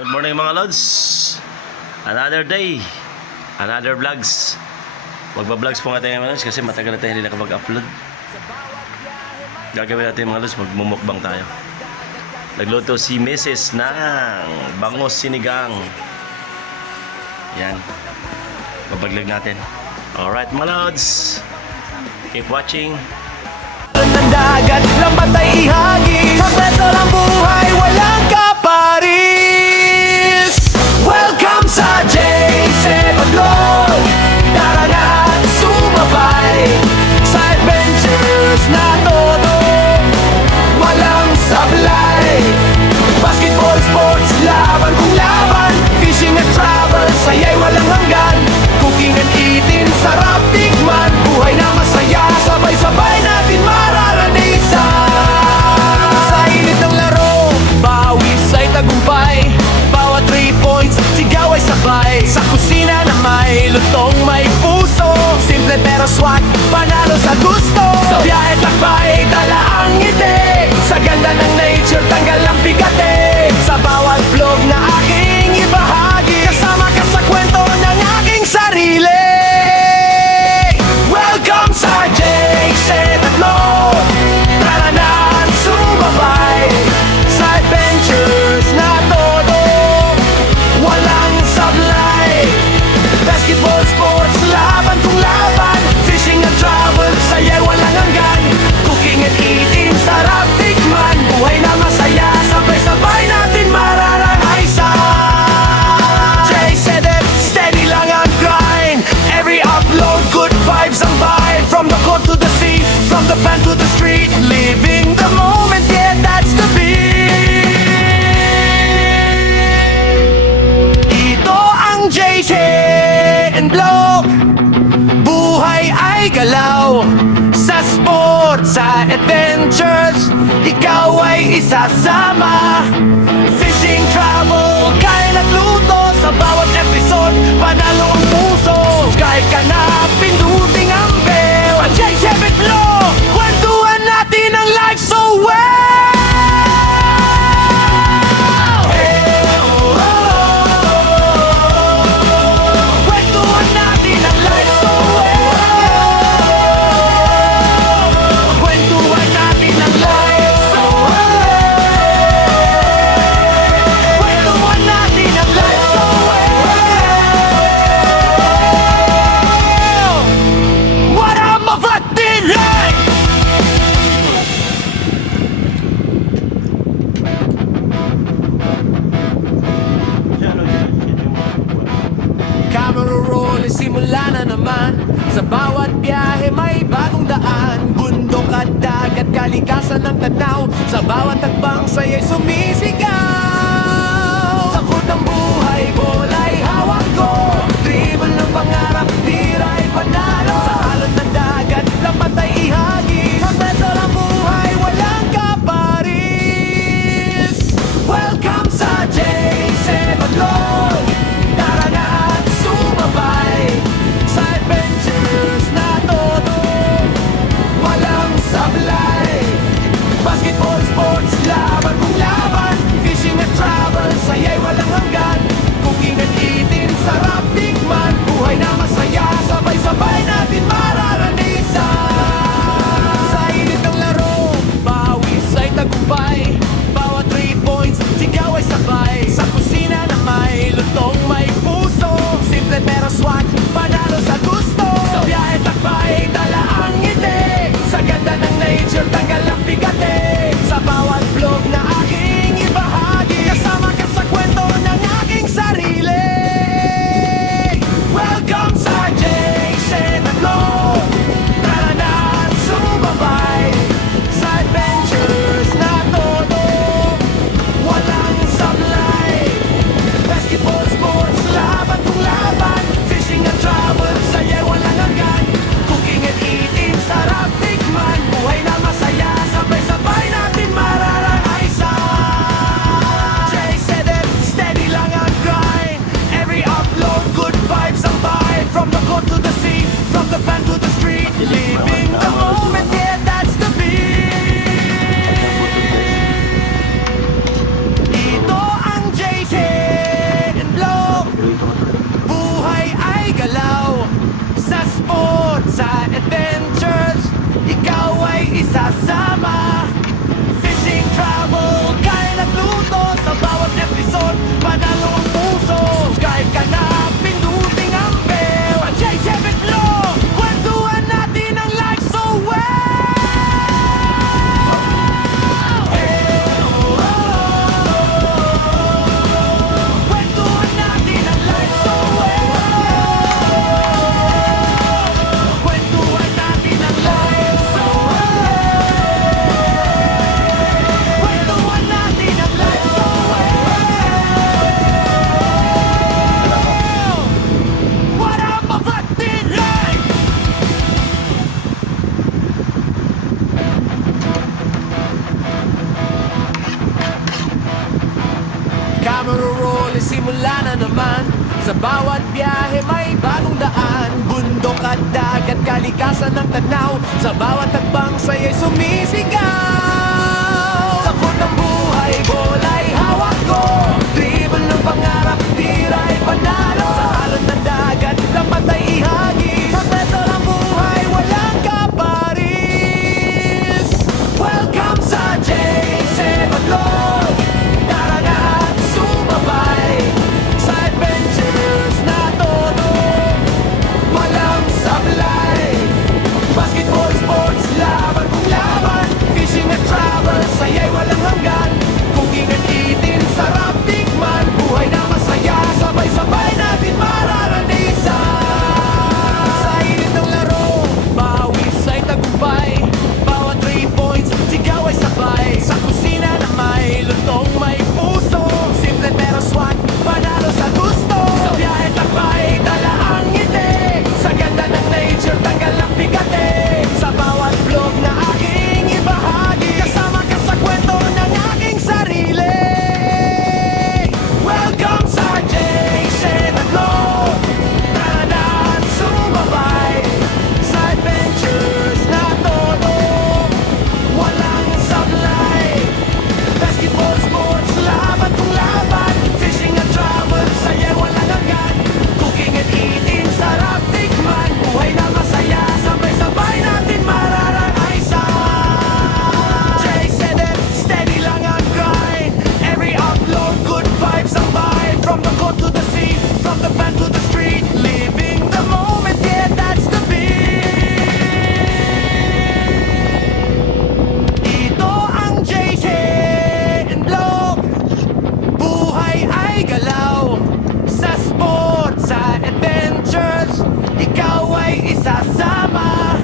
Good morning mga lods. Another day, another vlogs. Magba-vlogs po nga tayo mga lods kasi matagal na tayo hindi nakapag-upload. Gagawin natin mga lods, magmumukbang tayo. Nagluto si Mrs. ng bangos sinigang. Yan, babaglag natin. Alright mga lods, keep watching. Ng dagat, lambat ay ihagis. Sakreto ng buhay, walang kaparis. Welcome sa J7 Lord. Tara na, sumabay sa adventures na todo, walang sablay. Basketball, sports, laban kung laban. Fishing and travel, saya'y walang hanggan. Cooking and eating, sarap tikman. Buhay na masaya, sabay-sabay natin mararanisan. Sa init ng laro, bawis ay tagumpay. Bawat 3 points, sigaw ay sabay. Sa kusina na may lutong may puso. Simple pero swak, panalo sa gusto. Sa biyahe at lakbay, dala ang ngiti. Sa ganda ng nature, tanggal ang bigate. Sa bawat vlog na aking ibahagi, kasama ka sa kwento ng aking sarili. Welcome sa J7 Lord. Tara na, sumabay sa adventures na todo, walang sablay. Basketball, sports, laban kung laban. Fishing and travel, saya'y walang hanggan. Cooking and eating, sarap tikman. Buhay na masaya, sabay-sabay natin mararanasan. J7, steady lang ang grind. Every upload, good vibes ang vibe. From the court to the sea, from the fan to the street. Living the moment, yeah, that's the beat. Ito ang J7 Blog. Buhay ay galaw. Sa sport, sa adventures, ikaw ay isasama. Fishing, travel, kain at luto. Sa bawat episode, panalo ang puso. Subscribe ka na, pinduting ang bell. Sa J7 Blog, kwentuhan natin ang life so well. Hey, oh, oh, oh. Kwentuhan natin ang life so well. Kwentuhan natin ang life so well. Kwentuhan natin ang life so well. What up, my fucking life? Camera roll, simula na naman. Sa bawat biyahe may bagong daan. Bundok at dagat, kalikasan ng tanaw. Sa bawat tagbang saya'y sumisigaw. Takot ng buhay, bola'y hawak ko. Dribble ng pangarap, tira'y panalo. Sa alon ng dagat, lambat ay ihagis. Sakreto ng buhay, walang kaparis. Welcome sa J7 Lord. Tara na at sumabay sa adventures na todo, walang sablay. Basketball, sports, laban kung laban. Fishing at episode, panalo ang puso. Subscribe ka na, pinduting ang bell. Sa J7 Vlog, kwentuhan natin ang life so well. Kwentuhan natin ang life so well. Kwentuhan natin ang life so well. Kwentuhan natin ang life so well. What up, mabagtin life? Camera roll, simula na naman. Sa bawat biyahe may bagong daan. Bundok at dagat, kalikasan ng tanaw. Sa bawat tagbang sa'yo'y sumisigaw. Takot ng buhay, bola'y hawak ko. Dribble ng pangarap, tira'y panalo. Sa alon ng dagat, dapat ay ihagis. Pagmeto ng buhay, walang kaparis. Welcome sa J7 Vlog. Tara na at sumabay sa adventures na todo walang sablay. Basketball, sports, laban kung laban. Fishing at travel, saya'y walang hanggan. Cooking at eating, sarap tikman. Buhay na masaya, sabay-sabay natin mararanisan. Sa init ng laro, bawis ay tagumpay. Bawat 3 points, sigaw ay sabay. Sa kusina na may lutong may puso. Simple pero swat, panalo sa gusto. Sa biyahe takbay, dala ang ngiti. Sa ganda ng nature, tanggal ang bigate. Sa bawat vlog na aking ibahagi, kasama ka sa kwento ng aking sarili. Welcome sa J7 Vlog. Tara na at sumabay sa adventures na todo walang sablay. Basketball, sports, laban kung laban. Fishing and travel, saya walang hanggan. Cooking and eating, sarap tikman. Buhay na masaya, sabay-sabay natin mararanasan. J7, steady lang ang grind. Every upload, good vibes ang vibe. From the coast to the sea, from the band to the street. Living the moment, yeah, that's the beat. Ito ang J7 Vlog. Buhay ay galaw. Sa sports, sa adventures, ikaw ay isasama.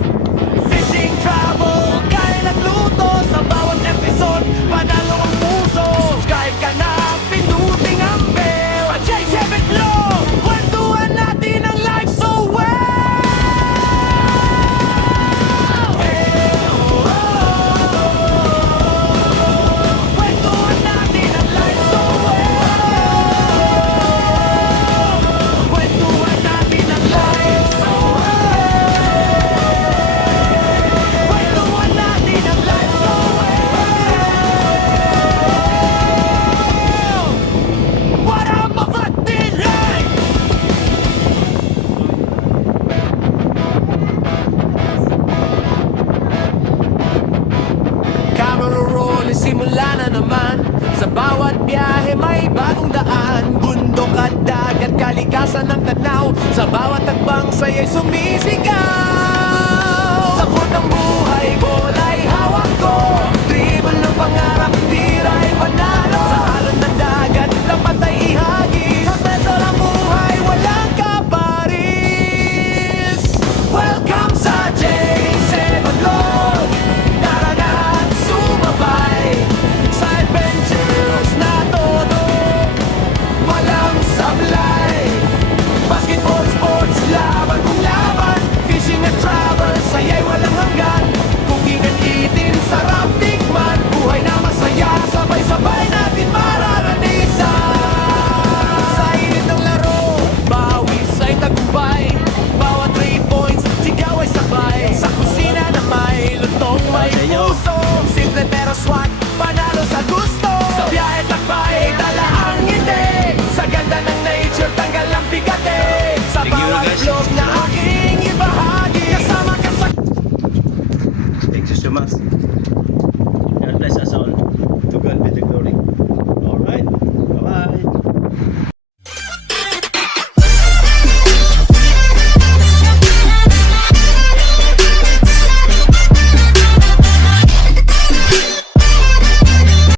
Fishing, travel, kain at luto. Sa bawat episode, panalo ang puso. Subscribe ka na, pinduting ang bell. Sa J7 Vlog, kwentuhan natin ang life so well. Kwentuhan natin ang life so well. Kwentuhan natin ang life so well. Kwentuhan natin ang life so well. What up, mabagtin life? Camera roll, simula na naman. Sa bawat biyahe may bagong daan. Bundok at dagat, kalikasan ng tanaw. Sa bawat tagbang sa'yo'y sumisigaw.